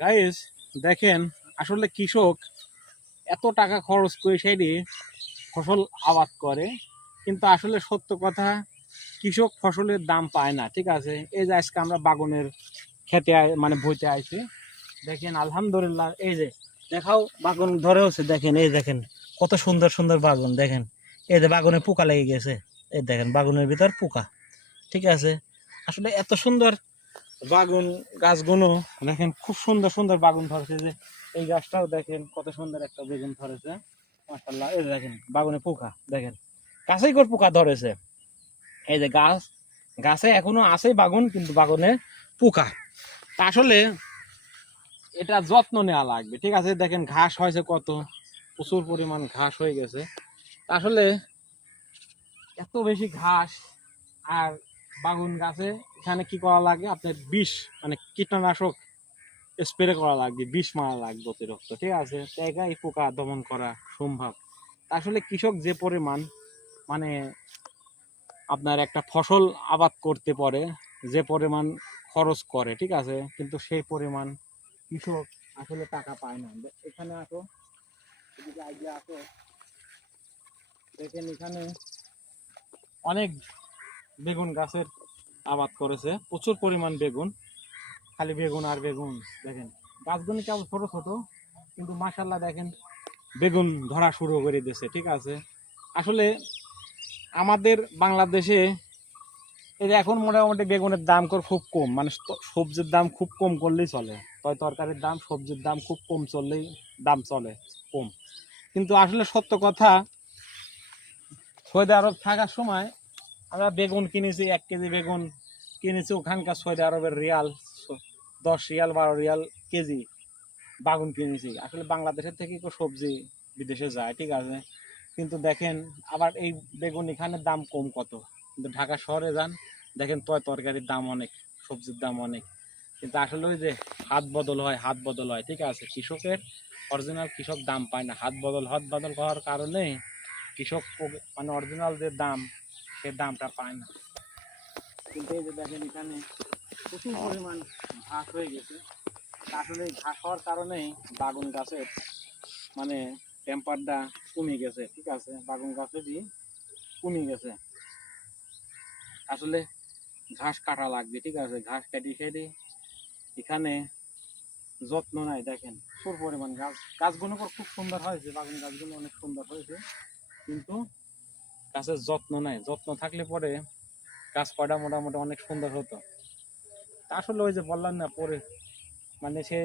Guys দেখেন, আসলে কৃষক এত টাকা খরচ করে সেই ফসল আবাদ করে, কিন্তু আসলে সত্য কথা, কৃষক ফসলের দাম পায় না। ঠিক আছে, এই যে আজকে আমরা বাগানের খেতে মানে বইতে আইছি, দেখেন আলহামদুলিল্লাহ, এই যে দেখাও বাগান ধরে হচ্ছে, দেখেন এই দেখেন কত সুন্দর সুন্দর বাগান। দেখেন এই যে বাগানে পোকা লেগে গেছে, এই দেখেন বাগানের ভিতর পোকা। ঠিক আছে, আসলে এত সুন্দর বাগুন গাছগুলো দেখেন, খুব সুন্দর সুন্দর বাগুন ধরেছে। যে এই গাছটাও দেখেন কত সুন্দর একটা বেগুন ধরেছে, মাশাআল্লাহ। এই যে দেখেন বাগুনে পোকা, দেখেন গাছেই করে পোকা ধরেছে। এই যে গাছে এখনো আছে বাগুন, কিন্তু বাগুনে পোকা। তা আসলে এটা যত্ন নেওয়া লাগবে। ঠিক আছে, দেখেন ঘাস হয়েছে কত, প্রচুর পরিমাণ ঘাস হয়ে গেছে। তা আসলে এত বেশি ঘাস আর বাগুন গাছে এখানে কি করা লাগে, আপনার বিষ মানে কীটনাশক স্প্রে করা লাগবে, বিষ মারা লাগবে অতিরিক্ত। ঠিক আছে, জায়গায় পোকা দমন করা সম্ভব। আসলে কৃষক যে পরিমাণ মানে আপনার একটা ফসল আবাদ করতে পারে, যে পরিমাণ খরচ করে, ঠিক আছে, কিন্তু সেই পরিমাণ কৃষক আসলে টাকা পায় না। এখানে আসো, এদিকে আইডিয়া আসো, দেখেন এখানে অনেক বেগুন গাছের আবাদ করেছে, প্রচুর পরিমাণ বেগুন, খালি বেগুন আর বেগুন। দেখেন গাছগুলি কেবল ছোট ছোট, কিন্তু মাশাআল্লাহ দেখেন বেগুন ধরা শুরু করে দিয়েছে। ঠিক আছে, আসলে আমাদের বাংলাদেশে এই যে এখন মোটামুটি বেগুনের দাম খুব কম, মানে সবজির দাম খুব কম করলেই চলে। তরকারির দাম, সবজির দাম খুব কম চললেই দাম চলে কম। কিন্তু আসলে সত্য কথা, সৌদি আরব থাকার সময় আমরা বেগুন কিনেছি, 1 কেজি বেগুন কিনেছি ওখানকার সৌদি আরবের রিয়াল, 10 রিয়াল 12 রিয়াল কেজি বাগুন কিনেছি। আসলে বাংলাদেশের থেকে সবজি বিদেশে যায়, ঠিক আছে, কিন্তু দেখেন আবার এই বেগুন এখানে দাম কম কত, কিন্তু ঢাকা শহরে যান, দেখেন তরকারির দাম অনেক, সবজির দাম অনেক। কিন্তু আসলে ওই যে হাত বদল হয়, হাত বদল হয়। ঠিক আছে, কৃষকের অরিজিনাল কৃষক দাম পায় না, হাত বদল হওয়ার কারণে কৃষক মানে অরিজিনাল যে দাম, সে দামটা পায় না। কিন্তু এই যে দেখেন এখানে প্রচুর পরিমাণ ঘাস হয়ে গেছে। আসলে ঘাস হওয়ার কারণেই বাগুন গাছের মানে টেম্পারটা কমে গেছে। ঠিক আছে, বাগুন গাছেরই কমে গেছে। আসলে ঘাস কাটা লাগবে। ঠিক আছে, ঘাস কাটি সেটি এখানে যত্ন নাই। দেখেন প্রচুর পরিমাণ গাছগুলো খুব সুন্দর হয়েছে, বাগুন গাছগুলো অনেক সুন্দর হয়েছে, কিন্তু গাছের যত্ন নাই। যত্ন থাকলে পরে গাছ কয়টা মোটামুটি অনেক সুন্দর হতো। আসলে ওই যে বললাম না, পরে মানে সে